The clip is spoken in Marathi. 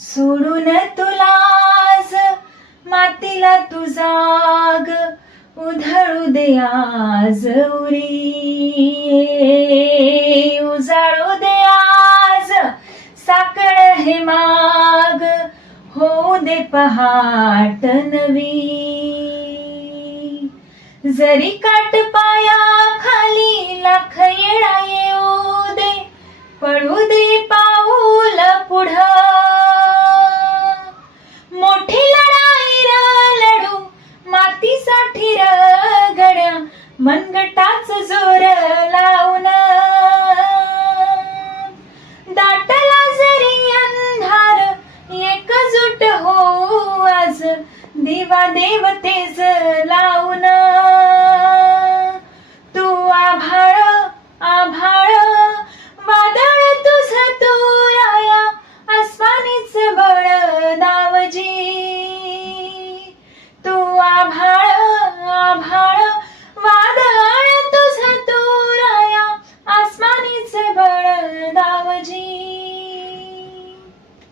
सोडून तुलाज मातीला तू जाग. उधळू दे आज उरी. उजाळू दे आज साकळ हे माग. होऊ दे पहाट नवी. जरी काट पाया छातीसाठी रगड्या मनगटाच जोर लावून. दाटला जरी अंधार एकजूट हो आज दिवा देवतेज लावून.